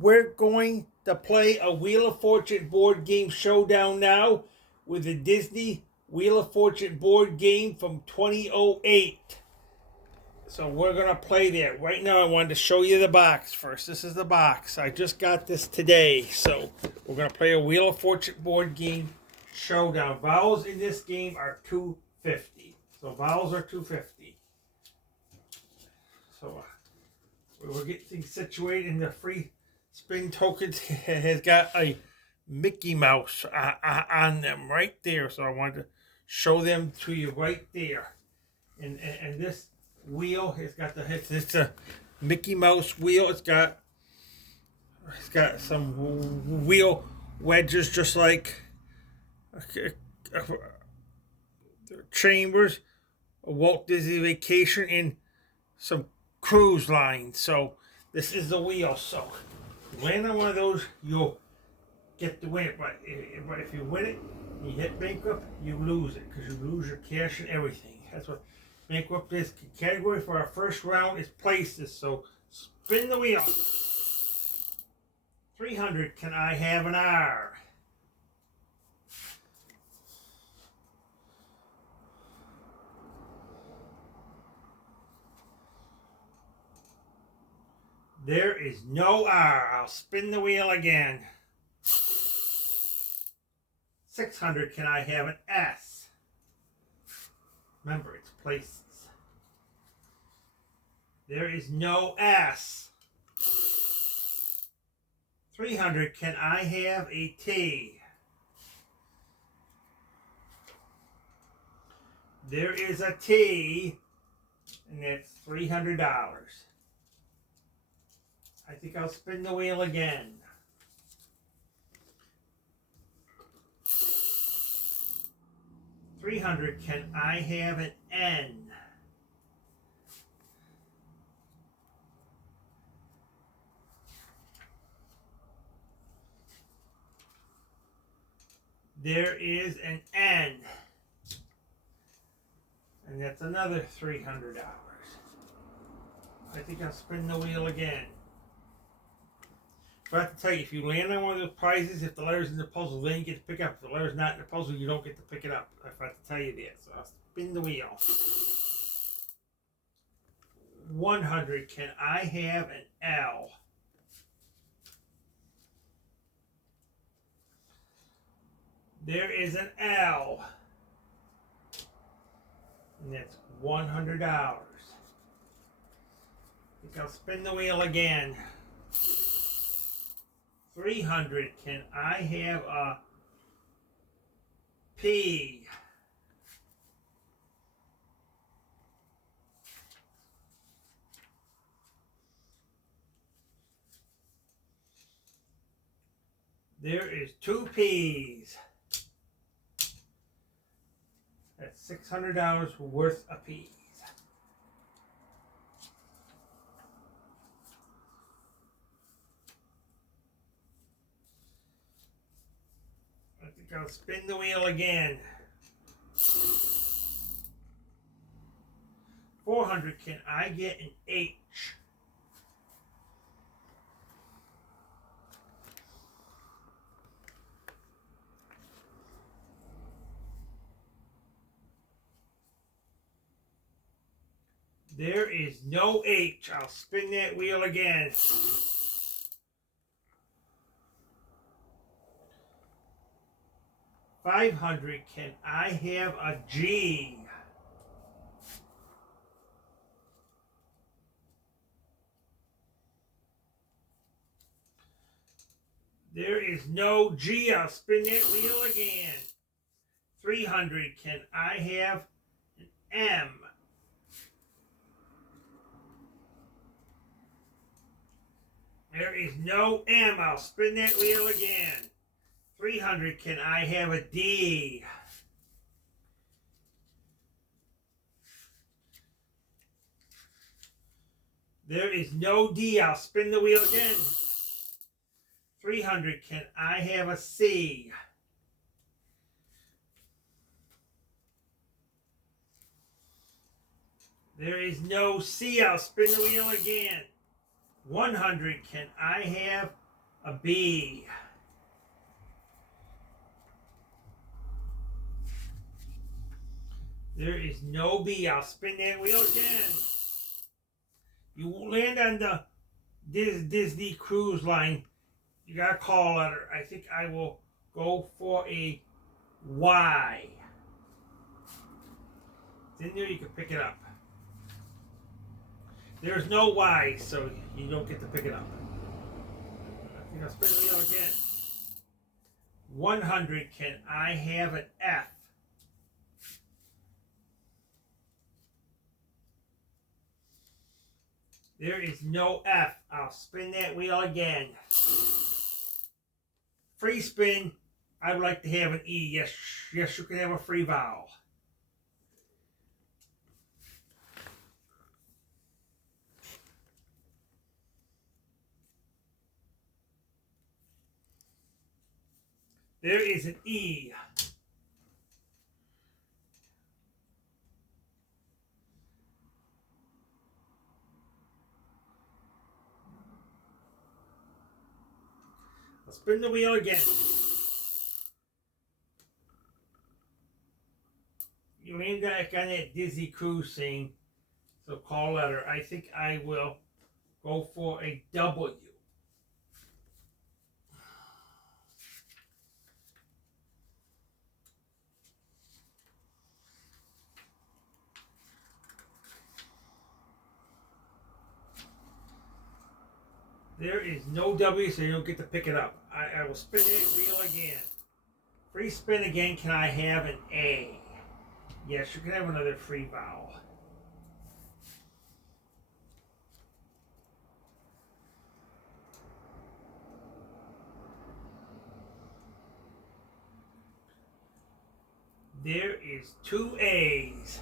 We're going to play a Wheel of Fortune board game showdown now with the Disney Wheel of Fortune board game from 2008. So we're going to play that. Right now I wanted to show you the box first. This is the box. I just got this today. So we're going to play a Wheel of Fortune board game showdown. Vowels in this game are 250. So vowels are 250. So we're getting things situated in the free spin tokens. Has got a Mickey Mouse on them right there. So I wanted to show them to you right there. And this wheel has got it's a Mickey Mouse wheel. It's got some wheel wedges just like Chambers, a Walt Disney Vacation, and some cruise lines. So this is the wheel. So you land on one of those, you'll get the win. But if you win it, you hit bankrupt, you lose it because you lose your cash and everything. That's what bankrupt is. Category for our first round is places. So spin the wheel. 300. Can I have an R? There is no R. I'll spin the wheel again. 600. Can I have an S? Remember, it's places. There is no S. 300. Can I have a T? There is a T, and that's $300. I think I'll spin the wheel again. 300. Can I have an N? There is an N. And that's another $300. I think I'll spin the wheel again. I have to tell you, if you land on one of those prizes, if the letter's in the puzzle, then you get to pick up. If the letter's not in the puzzle, you don't get to pick it up. I have to tell you that. So I'll spin the wheel. 100. Can I have an L? There is an L. And that's $100. I think I'll spin the wheel again. 300. Can I have a P? There is 2 P's. That's $600 worth of P's. I think I'll spin the wheel again. 400. Can I get an H? There is no H. I'll spin that wheel again. 500. Can I have a G? There is no G. I'll spin that wheel again. 300. Can I have an M? There is no M. I'll spin that wheel again. 300. Can I have a D? There is no D. I'll spin the wheel again. 300. Can I have a C? There is no C. I'll spin the wheel again. 100, can I have a B? There is no B. I'll spin that wheel again. You land on the Disney Cruise Line. You got a call letter. I think I will go for a Y. It's in there, you can pick it up. There's no Y, so you don't get to pick it up. I think I'll spin the wheel again. 100, can I have an F? There is no F. I'll spin that wheel again. Free spin. I would like to have an E. Yes, yes, you can have a free vowel. There is an E. I'll spin the wheel again. You ain't back on that Disney cruise scene, so call letter. I think I will go for a W. There is no W, so you don't get to pick it up. I will spin that wheel again. Free spin again. Can I have an A? Yes, you can have another free vowel. There is two A's.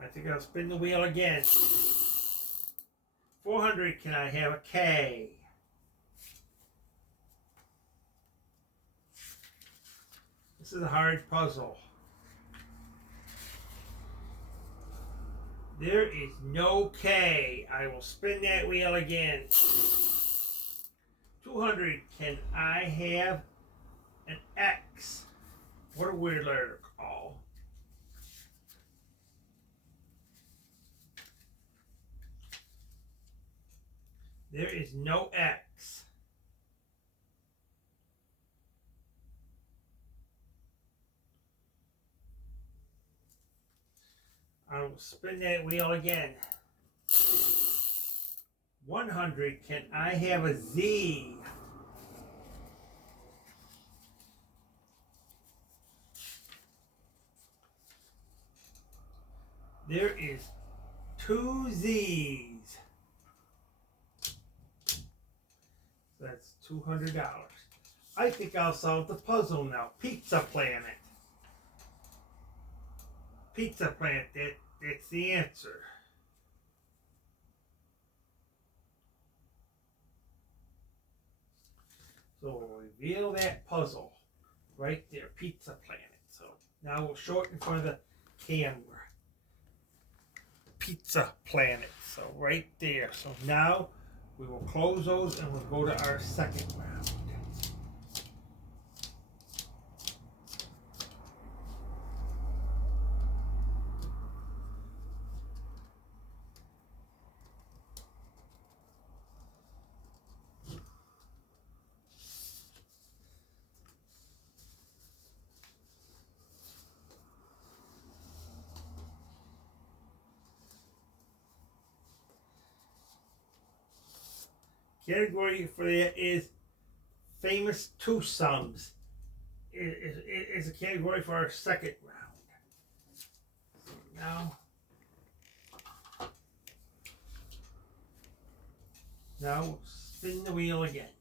I think I'll spin the wheel again. 400, can I have a K? This is a hard puzzle. There is no K. I will spin that wheel again. 200, can I have an X? What a weird letter to call. There is no X. I will spin that wheel again. 100, can I have a Z? There is two Z's. That's $200. I think I'll solve the puzzle now. Pizza Planet. Pizza Planet, that's the answer. So we'll reveal that puzzle right there, Pizza Planet. So now we'll shorten for the camera. Pizza Planet. So right there. So now we will close those and we'll go to our second round. Category for that is famous twosomes. Is a category for our second round. Now spin the wheel again.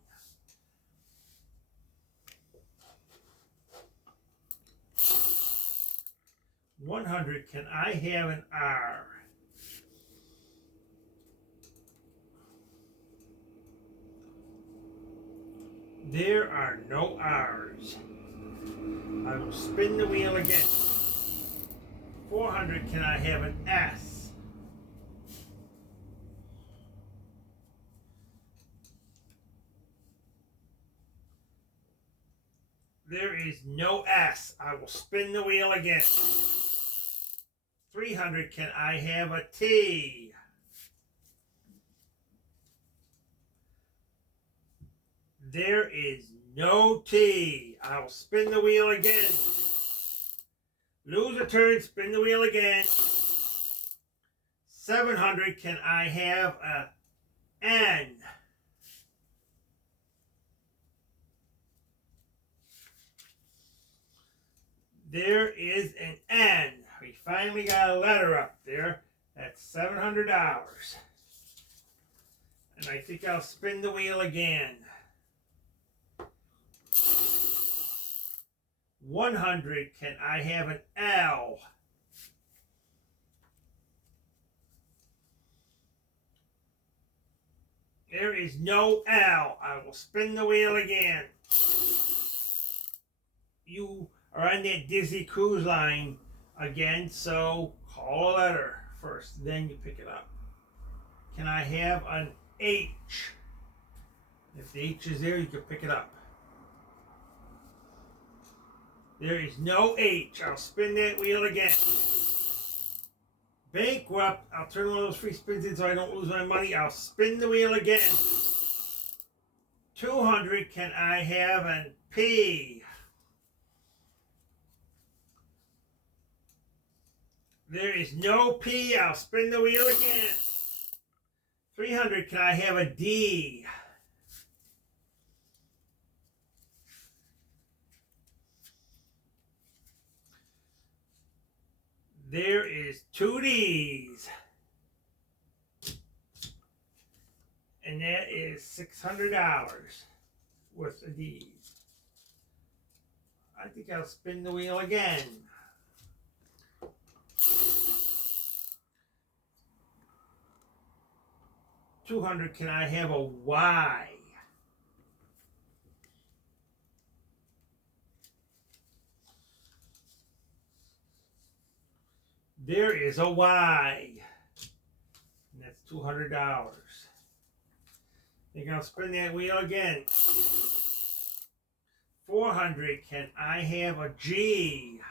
$100, can I have an R? There are no R's. I will spin the wheel again. 400, can I have an S? There is no S. I will spin the wheel again. 300, can I have a T? There is no T. I'll spin the wheel again. Lose a turn, spin the wheel again. 700, can I have a N? There is an N. We finally got a letter up there. That's $700. And I think I'll spin the wheel again. 100, can I have an L? There is no L. I will spin the wheel again. You are on that Disney Cruise Line again, so call a letter first, then you pick it up. Can I have an H? If the H is there, you can pick it up. There is no H. I'll spin that wheel again. Bankrupt. I'll turn one of those free spins in so I don't lose my money. I'll spin the wheel again. 200. Can I have an P? There is no P. I'll spin the wheel again. 300. Can I have a D? There is 2 D's. And that is $600 worth of D's. I think I'll spin the wheel again. 200, can I have a Y? There is a Y. And that's $200. I think I'll spin that wheel again. 400, can I have a G?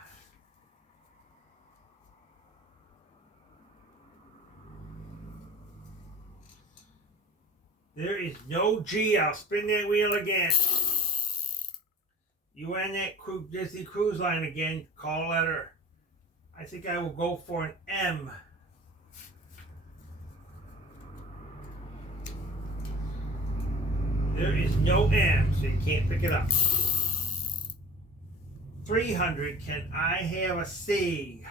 There is no G. I'll spin that wheel again. You on that Disney Cruise Line again, call a letter. I think I will go for an M. There is no M, so you can't pick it up. 300, can I have a C?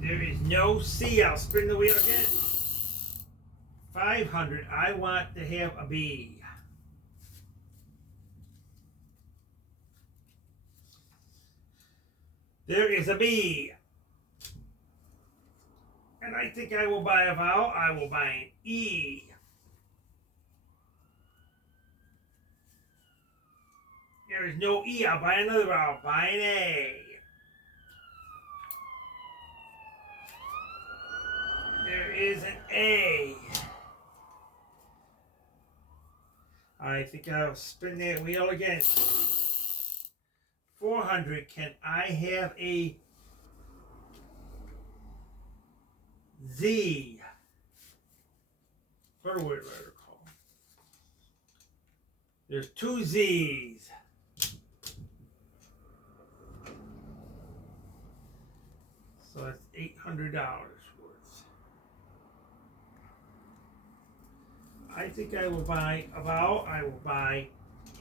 There is no C. I'll spin the wheel again. 500, I want to have a B. There is a B. And I think I will buy a vowel. I will buy an E. There is no E. I'll buy another vowel. Buy an A. There is an A. I think I'll spin that wheel again. 400, can I have a Z? What a weird letter call. There's 2 Z's. So that's $800 worth. I think I will buy a vowel. I will buy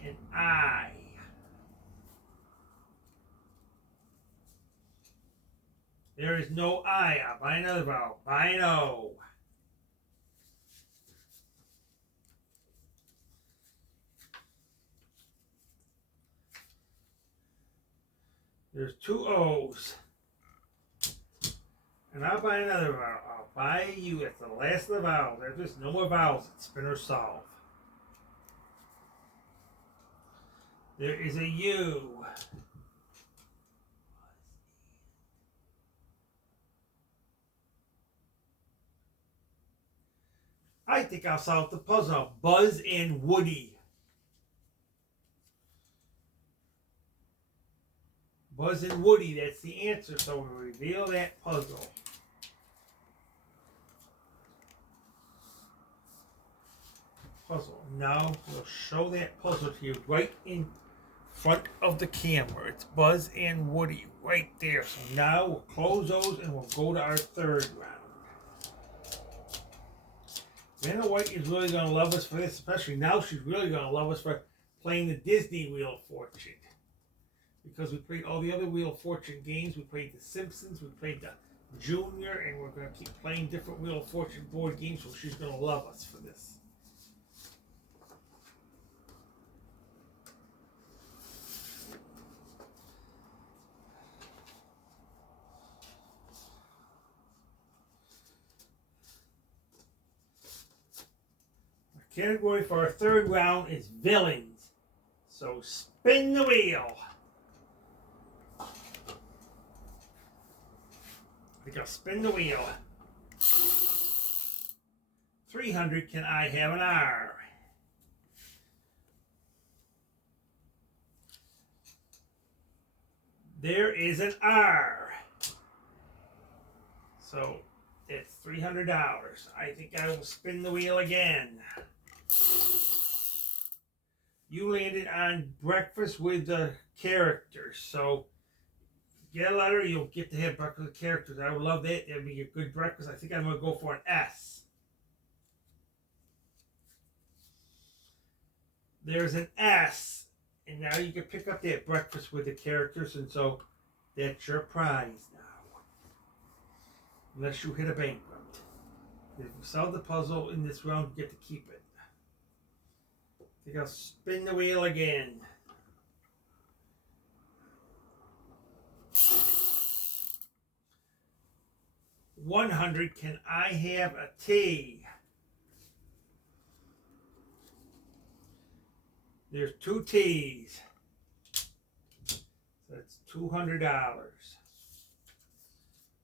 an I. There is no I. I'll buy another vowel. Buy an O. There's 2 O's. And I'll buy another vowel. I'll By you. That's the last of the vowels. There's just no more vowels. Spin or solve. There is a U. I think I'll solve the puzzle. Buzz and Woody. Buzz and Woody, that's the answer. So we'll reveal that puzzle. Now we'll show that puzzle to you right in front of the camera. It's Buzz and Woody right there. So now we'll close those and we'll go to our third round. Vanna White is really going to love us for this, especially now she's really going to love us for playing the Disney Wheel of Fortune. Because we played all the other Wheel of Fortune games. We played The Simpsons, we played the Junior, and we're going to keep playing different Wheel of Fortune board games, so she's going to love us for this. Category for our third round is villains. So spin the wheel. I think I'll spin the wheel. 300, can I have an R? There is an R. So it's $300. I think I will spin the wheel again. You landed on breakfast with the characters, so get a letter, you'll get to have breakfast with characters. I would love that. That'd be a good breakfast. I think I'm going to go for an S. There's an S, and now you can pick up that breakfast with the characters, and so that's your prize now. Unless you hit a bankrupt. If you solve the puzzle in this round, you get to keep it. I think I'll spin the wheel again. $100, can I have a T? There's 2 T's. That's $200.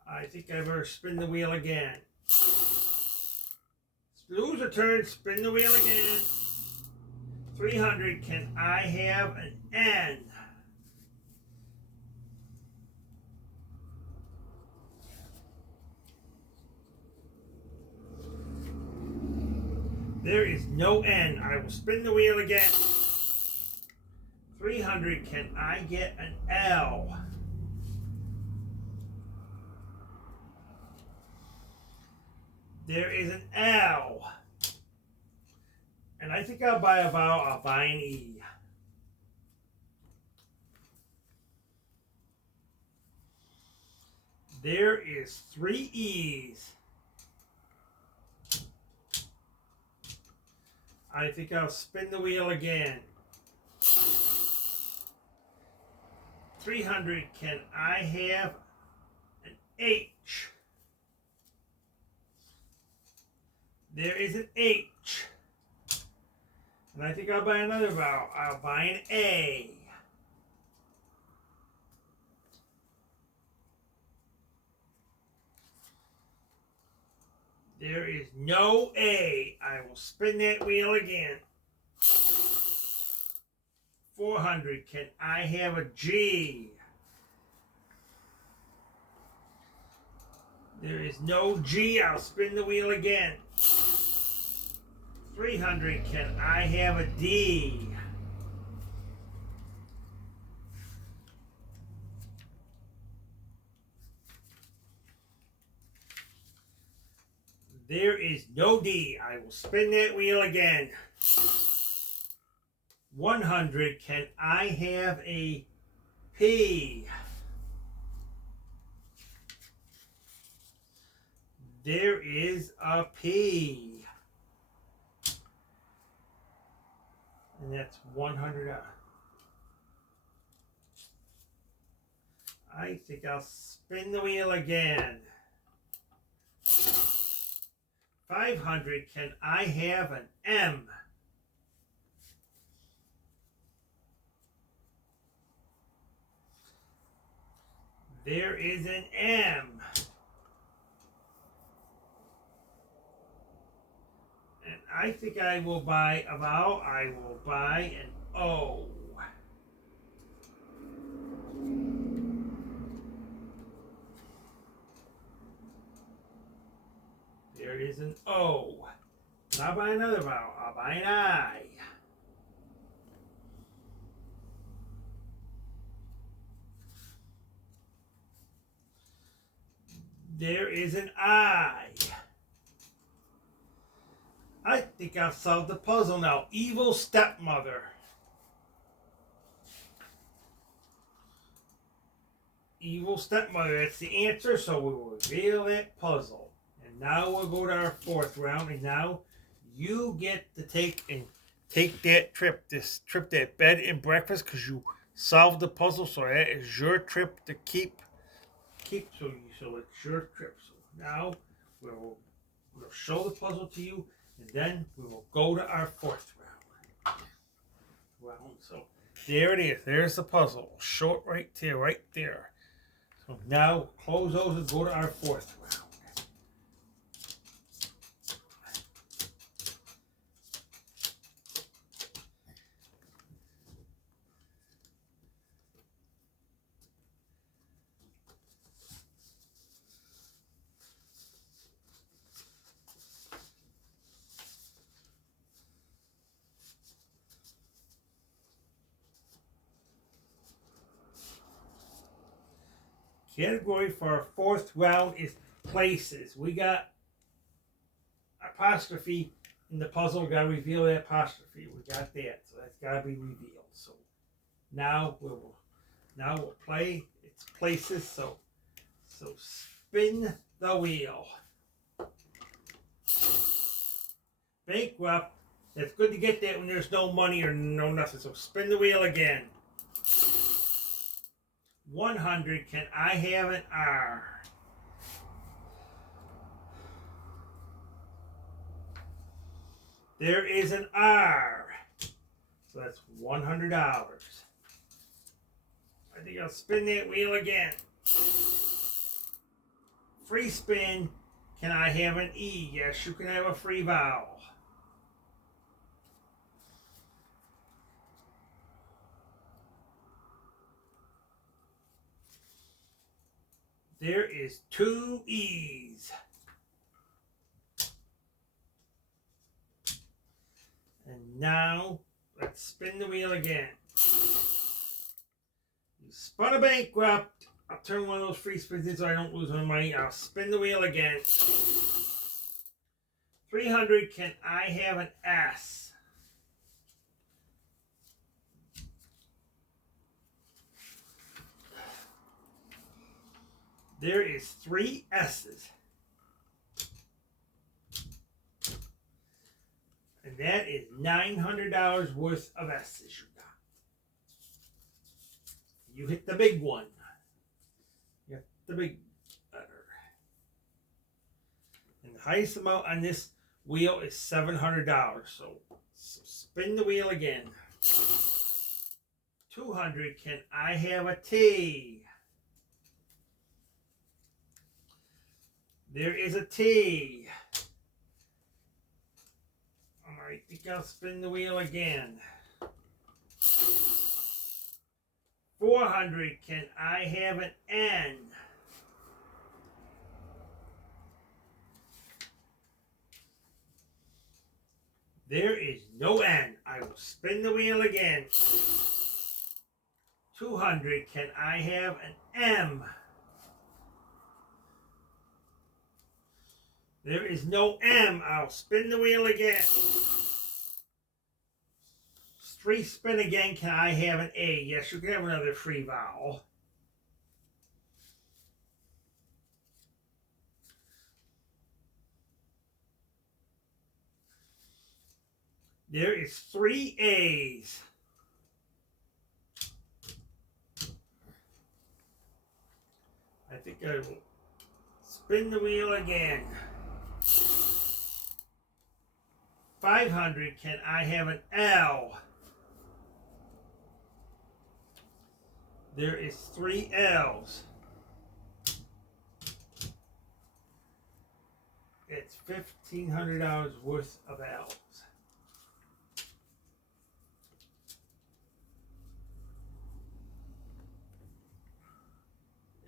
I think I better spin the wheel again. Lose a turn, spin the wheel again. 300, can I have an N? There is no N. I will spin the wheel again. 300, can I get an L? There is an L. And I think I'll buy a vowel, I'll buy an E. There is 3 E's. I think I'll spin the wheel again. 300, can I have an H? There is an H. And I think I'll buy another vowel. I'll buy an A. There is no A. I will spin that wheel again. 400. Can I have a G? There is no G. I'll spin the wheel again. 300. Can I have a D? There is no D. I will spin that wheel again. 100. Can I have a P? There is a P. And that's $100. I think I'll spin the wheel again. 500, can I have an M? There is an M. And I think I will buy a vowel. I will buy an O. There is an O. And I'll buy another vowel. I'll buy an I. There is an I. I think I've solved the puzzle now. Evil stepmother. Evil stepmother. That's the answer. So we will reveal that puzzle. And now we'll go to our fourth round. And now you get to take that trip. This trip, that bed and breakfast, because you solved the puzzle. So that is your trip to keep. So it's your trip. So now we'll show the puzzle to you. And then we will go to our fourth round. So there it is. There's the puzzle. Show it right there. So now close those and go to our fourth round. Category for our fourth round is places. We got apostrophe in the puzzle. We got to reveal that apostrophe. We got that, so that's got to be revealed. So now we'll play its places. So spin the wheel. Bankrupt. It's good to get that when there's no money or no nothing. So spin the wheel again. 100, can I have an R? There is an R. So that's $100. I think I'll spin that wheel again. Free spin, can I have an E? Yes, you can have a free vowel. There is 2 E's. And now, let's spin the wheel again. You spun a bankrupt. I'll turn one of those free spins in so I don't lose my money. I'll spin the wheel again. 300, can I have an S? There is 3 S's. And that is $900 worth of S's you got. You hit the big one. You hit the big letter. And the highest amount on this wheel is $700. So spin the wheel again. 200, can I have a T? There is a T. I think I'll spin the wheel again. 400, can I have an N? There is no N. I will spin the wheel again. 200, can I have an M? There is no M. I'll spin the wheel again. 3 spin again. Can I have an A? Yes, you can have another free vowel. There is 3 A's. I think I will spin the wheel again. 500, can I have an L? There is 3 L's. It's $1,500 worth of L's.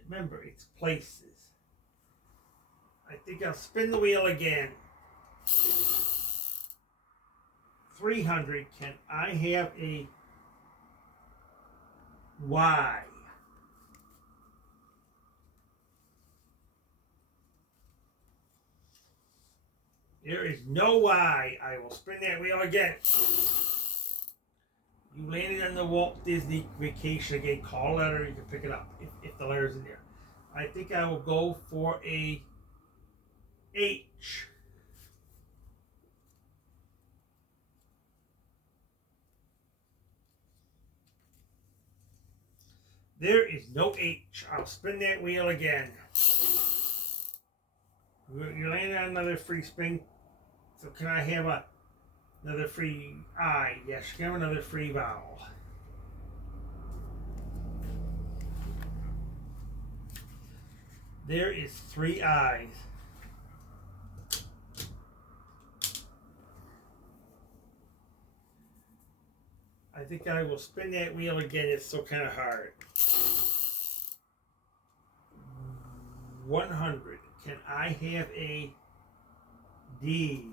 Remember, it's places. I think I'll spin the wheel again. 300, can I have a Y? There is no Y. I will spin that wheel again. You landed on the Walt Disney Vacation again. Call a letter, you can pick it up if the letter's in there. I think I will go for a H. There is no H. I'll spin that wheel again. You landed on another free spin. So can I have another free I? Yes, you can have another free vowel. There is 3 I's. I think I will spin that wheel again. It's so kind of hard. 100. Can I have a D?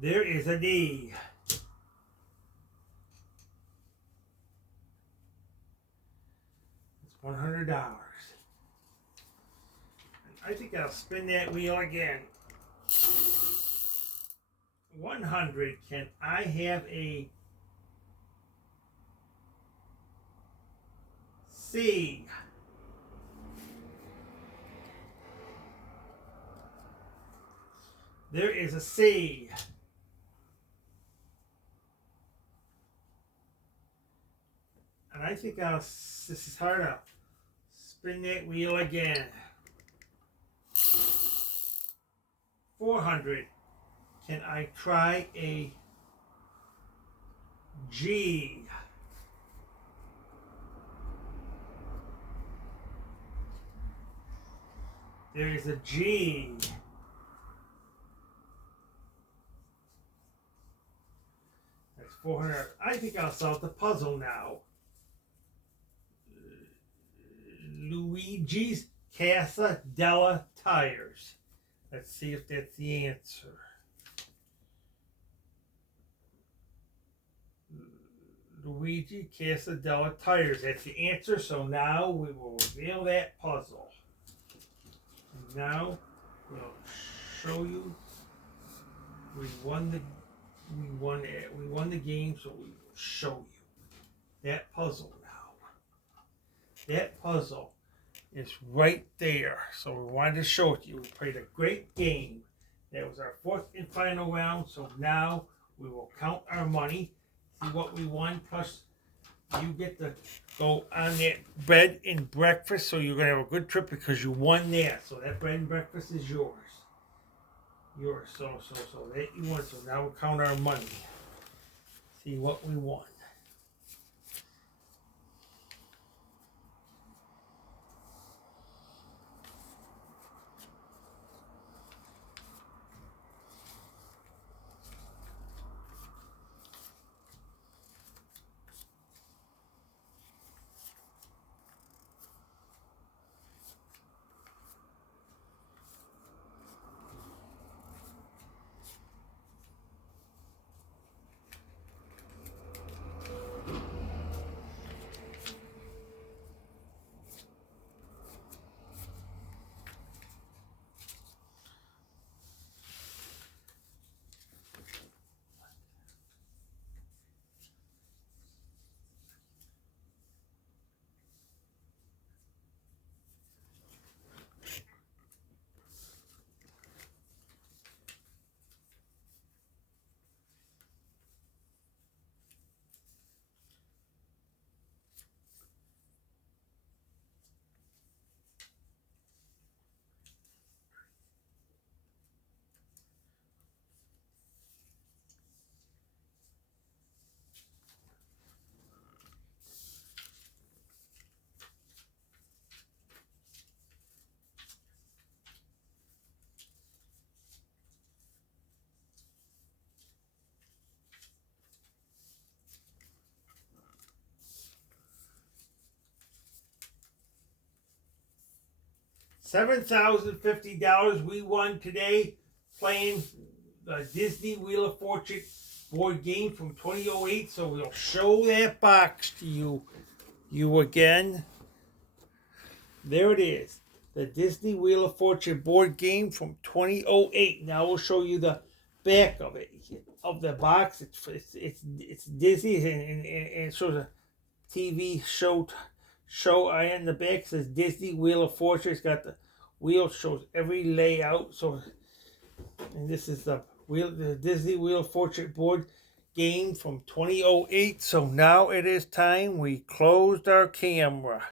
There is a D. It's $100. I think I'll spin that wheel again. 100. Can I have a C? There is a C. And I think this is hard up. Spin that wheel again. 400. Can I try a G? There is a G. That's 400. I think I'll solve the puzzle now. Luigi's Casa della Tires. Let's see if that's the answer. Luigi Casa della Tires. That's the answer. So now we will reveal that puzzle. And now we'll show you we won the game. So we will show you that puzzle now. That puzzle is right there. So we wanted to show it to you. We played a great game. That was our 4th and final round. So now we will count our money, see what we won. Plus, you get to go on that bed and breakfast. So you're going to have a good trip because you won that. So that bed and breakfast is yours. Yours. So that you won. So now we'll count our money. See what we won. $7,050 we won today playing the Disney Wheel of Fortune board game from 2008. So we'll show that box to you again. There it is. The Disney Wheel of Fortune board game from 2008. Now we'll show you the back of it, of the box. It's Disney, and it shows a TV show. And the back says Disney Wheel of Fortune. It's got the wheel, shows every layout. So, and this is the Disney Wheel of Fortune board game from 2008. So now it is time we closed our camera.